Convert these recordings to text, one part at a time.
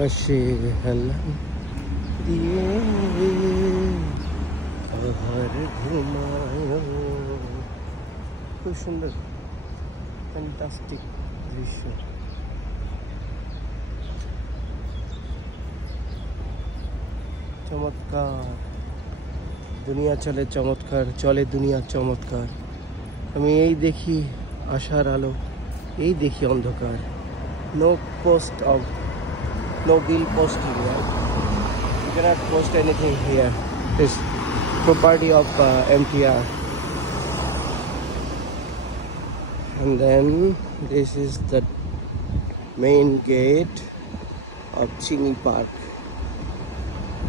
আকাশে হেলান দিয়ে আহার ঘুমায়। খুব সুন্দর ফ্যান্টাস্টিক দৃশ্য। চমৎকার, দুনিয়া চলে চমৎকার, চলে দুনিয়া চমৎকার। আমি এই দেখি আশার আলো, এই দেখি অন্ধকার। No post off, no bill posting, right? You cannot post anything here. This property of MTR. And then this is the main gate of Chingy Park.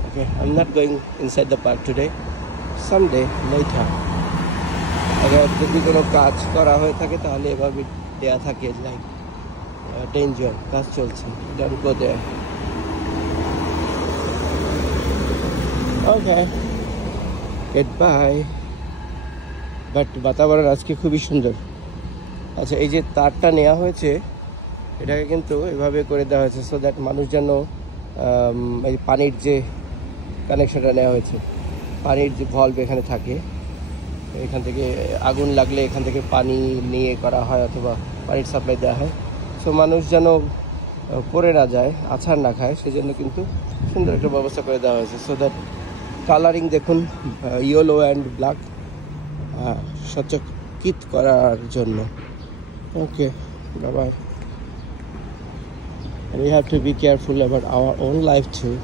Okay, I'm not going inside the park today. Someday, later. अगर যদি কোনো কাজ করা হয়ে থাকে তাহলে এভাবে দেয়া থাকে, লাইক ডেঞ্জার, কাজ চলছে, don't go there. Okay, goodbye. But বাতাবরণ আজকে খুবই সুন্দর। আচ্ছা, এই যে তারটা নেওয়া হয়েছে এটাকে কিন্তু এভাবে করে দেওয়া হয়েছে সো দ্যাট মানুষ যেন এই পানির যে কানেকশনটা নেওয়া হয়েছে, পানির যে ভলভ এখানে থাকে, এখান থেকে আগুন লাগলে এখান থেকে পানি নিয়ে করা হয় অথবা পানির সাপ্লাই দেওয়া হয়। সো মানুষ যেন পড়ে না যায়, আছাড় না খায়, সেজন্য কিন্তু সুন্দর একটা ব্যবস্থা করে দেওয়া হয়েছে। সো দ্যাট কালারিং দেখুন ইয়েলো অ্যান্ড ব্ল্যাক, সচকিত করার জন্য। ওকে, by. And we have to be careful about our own life too.